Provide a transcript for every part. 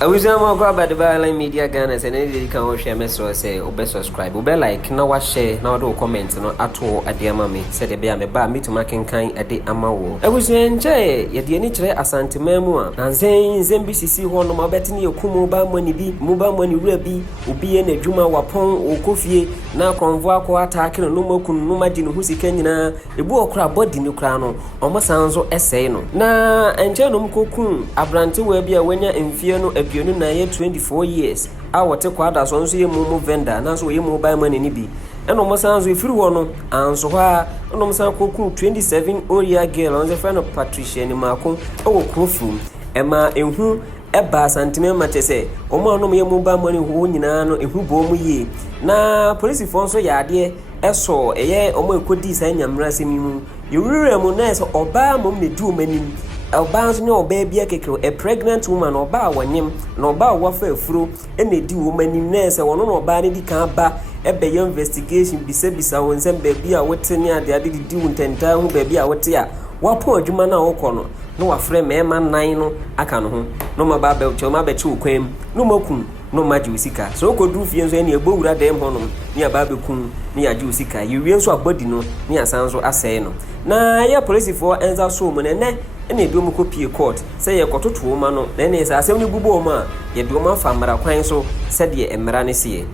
I was about the Violin Media Gunners and any can share message say or best subscribe. Or like now what share now do comment no at all at dear mammy said a bear me bar me to making kind at the amawo. I was enjoy yet the nature ASANTEMAN and saying ZMBCC one of my betting your kumo ba money be mobile money rebi ubi in a juma wapon or coffee now convoy ko attacking no more kun no margin who's kenina a book crab body no crown or my sounds or essay no. Na and Janum Kokun Abranti will be a winner in fear no a 24 years. Our take quarter so MoMo Vendor, now so mobile money nibi. And almost sounds with free one and so far, and almost 27 year girl on the friend of Patricia and Marco, or Kofu, Emma, and who Eba Santimen Matese, or more no mobile money who Ninano, and who bomb ye. Na police fonso yardie, eso, a year or more could design Yamrasimu. You really nice or bar mum do many. Alban's no baby a pregnant woman or bar one him, no bar warfare through any do woman in nurse or no body can't bar a bay investigation be said beside and send baby a wet near the other do in 10 town baby a wet here. What poor Jumana O'Connor? No a friend, man, nine, I can home. No my babel, Choma Bechu quaim, no mokun, no my Jusika. So could do fiends any above that damn honum, near Babukun, near Jusika. You real so a body no, near sounds or aseno. Na ya police for ends our so many. Any do copy court, say a quarter to woman, then is a 70 buboma, ye do my family quine so, said ye emeranisi.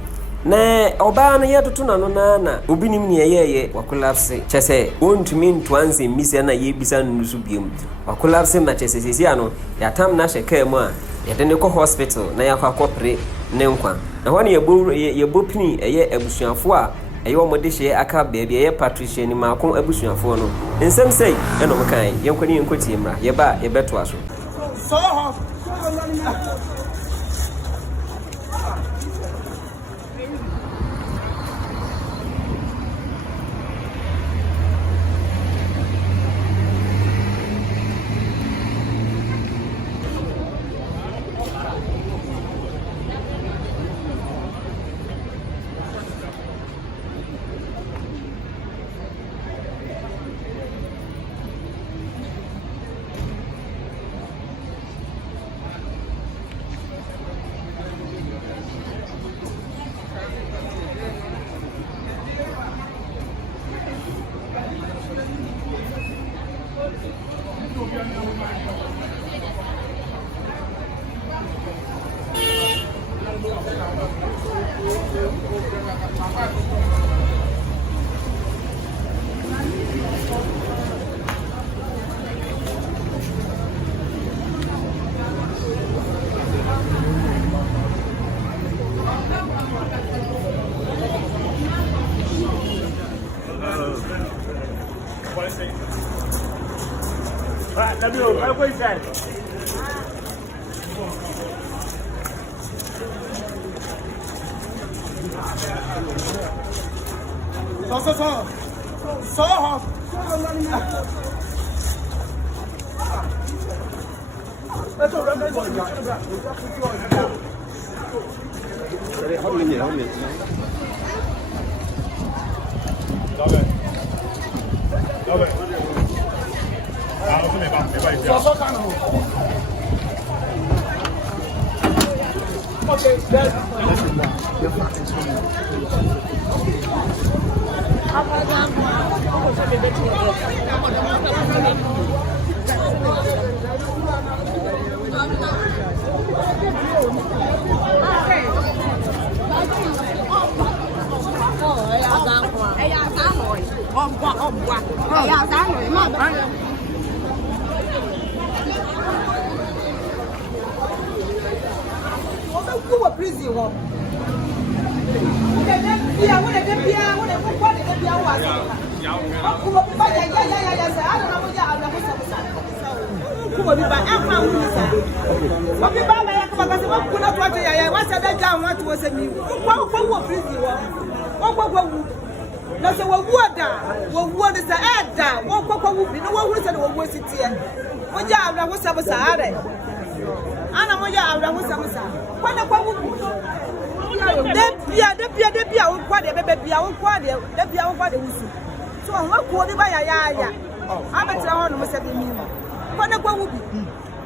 Na Obana yet to Nana, Ubinim near ye, or collapse, chese, won't mean to answer Missana ye bisan nusubium, or collapse matches is yano, ya tam nasha care more, yet the Nico Hospital, Nayaka corporate, Nemquan. And when you bopini a year ebusian foie. Ayo modishe aka baby ye Patricia ni makon abusuafo no nsem sei e no kan ye kwani nkoti mra ye ba ye beto aso so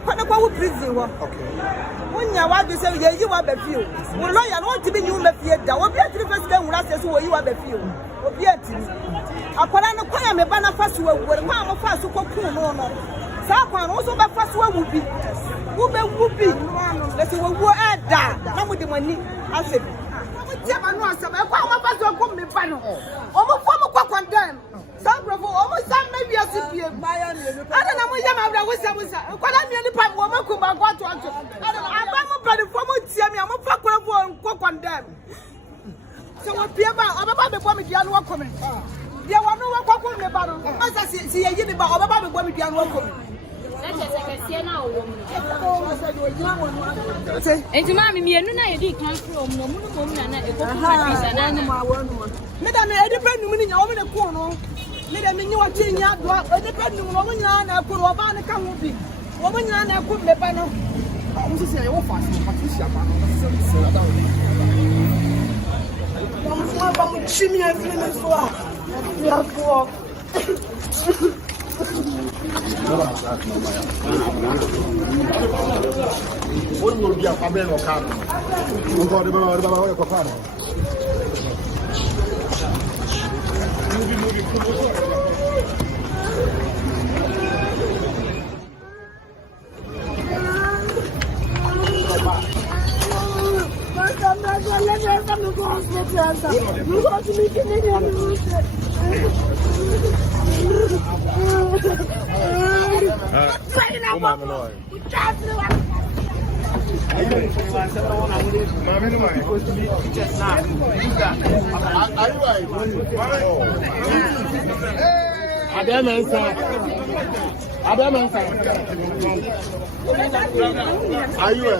Kwana kwa wo prison wo. Okay. Wonya wa be say ye yi wa ba fie o. Wo lawyer no ti bi ni wo ma fie da. Obi atiri president wura se so wo yi wa ba fie o. Obi atiri. Akwara no kwa ya me ba na fa so awu. Kwa mo fa so kokun no no. Sa kwa no so ba fa so awu bi. Wo be wu bi. Le se wo wu ada. Na mo de mani asebi. Mo ti ba no asaba. Kwa mo fa so ko me ba no. O mo fo mo kwa condemn. Some bravo, almost some maybe a CPA. I don't know what I'm with some. What I mean, the pipe woman come back. What to I don't know. I'm a from I'm a fuck and cook on them. So what Pierre about the woman, the unwelcome coming. There were no one on the battle. As I see a year about the woman, the unwelcome. Enti mami mienu na yedi kan from no mu no na e ko patricia na na me da me e depend mu ni nya o me ne ko no me da me nyi wa ti nya do e depend mu no mu nya na ko ro ba ne ka ho bi wo mu nya na ko me ba no o so se e wo fa so patricia ba no mo ba mu chi mi e fi me so a ya ko What will be a Fabio Cano? You got the Cano. Are you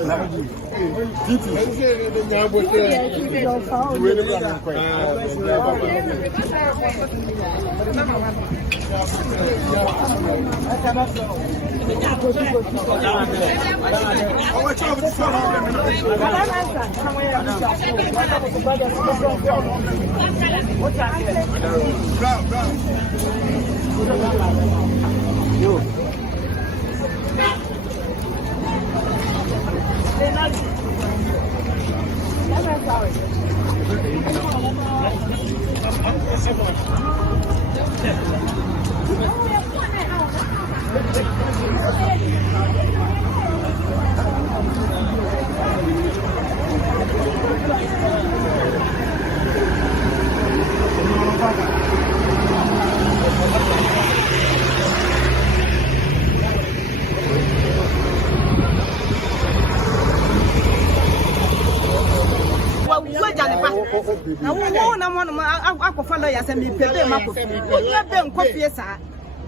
na wo na mo no akoffa lawyer say me pebe makofi wo be nkofie saa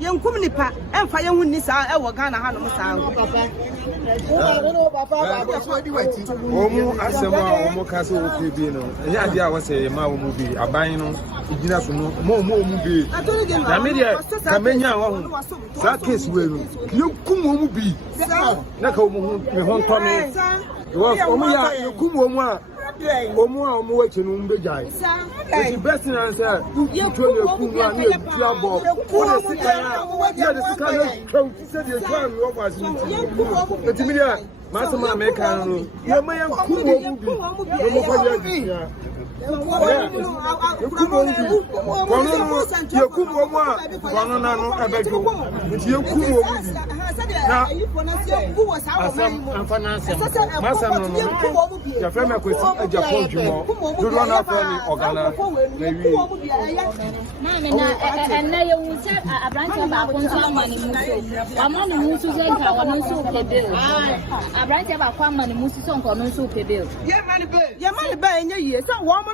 yenkum nipa emfa ye hu ni saa e wo Ghana ha no saa omu asema omu kase wo pebe no nya dia wo say ma wo mu bi aban no igina so no omu bi na me dia ka menya wo hu that case we no yenkum omu bi na ka omu hu me ho nto me wo omu ya yenkum omu a omu a omu weche no mbejai the best thing is that you tell your kuwa ni tiabo what is it the sika come say the time you was it the media masama America no you may kuwa omu bi omu kwa ya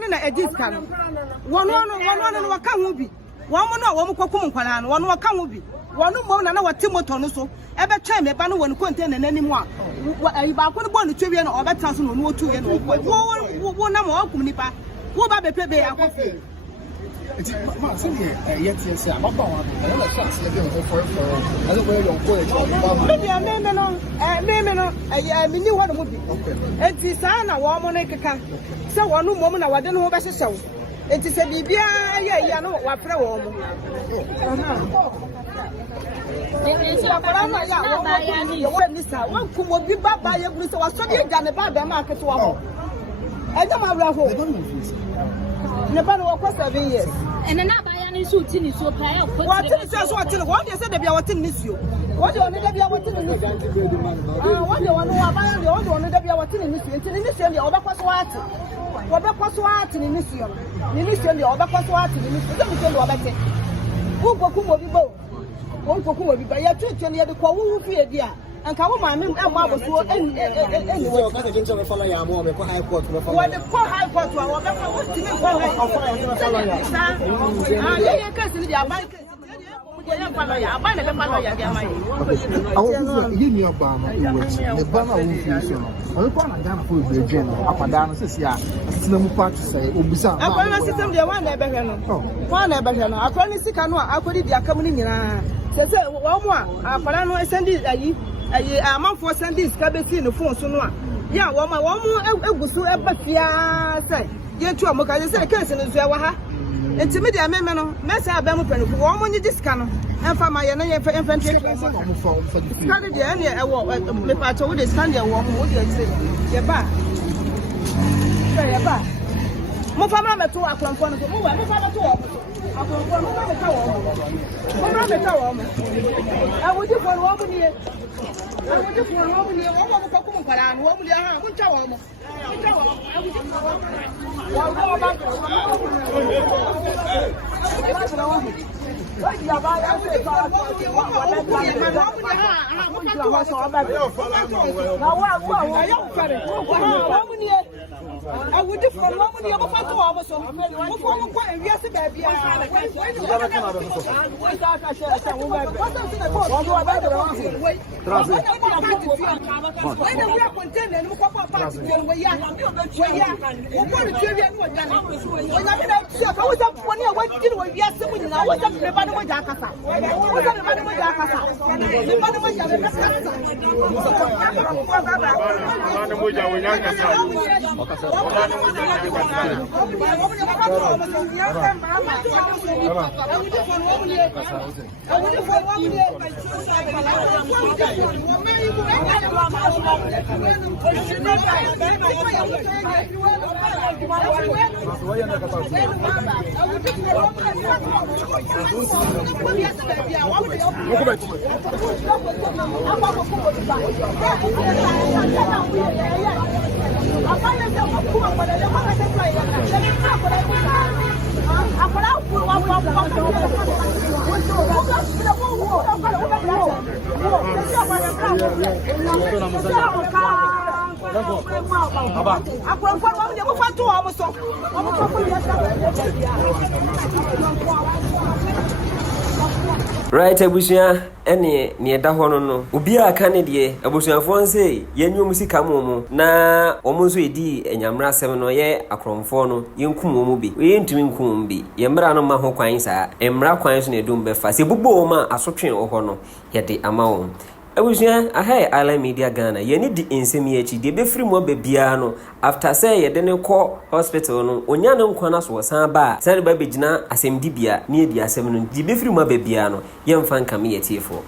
na edit kan wono waka ho bi womo no wo mkokum nkwala no wono waka ho bi wono mom na wate motor no so ebe twa me ba no won container nanim a ayi ba ko no bo no twewe no obeta so no no tuwe no wo na mo akum nipa wo ba be pebe akofe eti ma se ye yeti ese ababa wa na na chance ye be ho for as we yon ko e me no me ni wo no mo bi eti sa na wo mo no keka se wono mom na wade no ho be hyehyɛ It is a Bibia, yeah, no, what pro. One could be back by a blue, so I saw you down the bar market. I don't know. Never was 7 years. And then I buy any shooting so pay of what is what you said about miss you. What do you want to be able to miss you? What do you want to buy the old one that be able to miss you? Until in this year, the other was what was what in this year? In this year, the other was what in this year. Who go be both? Who go be by your church and the other who fear dear. And come on, and what was what anyway. What the poor high court was to I'm for Sundays, cabin the phone so no. Yeah, one more so ever say. Yet, you are Moka, I said, Cousin is Yawaha. And to me, the amendment, Massa Bamupen, for one money discount, and for my infantry. Canada, I walk, I told the Sunday, what would you say? Yaba. Yaba. Mofama to our component, Mofama to I would do for 1 year. I would do for 1 year. One of the Cocoon and 1 year. I would tell them. I would do for 1 year. Right, abusia ene ne eda hono no obi aka ne de abusuafo nse yenyu musika momo na omonso edi enyamra asem no ye akromfo no yenkum momo bi ye ntumi nkum bi ye mra no ma ho kwan saa emra kwan so ne dum be fa se bubo ma asotwe ho no ye de ama wo abusia ahai ala media Ghana ye ni di ensemi echi de be free mo be bia no after say ye de ne ko hospital no onya ne nkwa na so san ba san ba be gina asem di bia ne di asem no di be free mo be bia no ye mfa nka me ye tiefo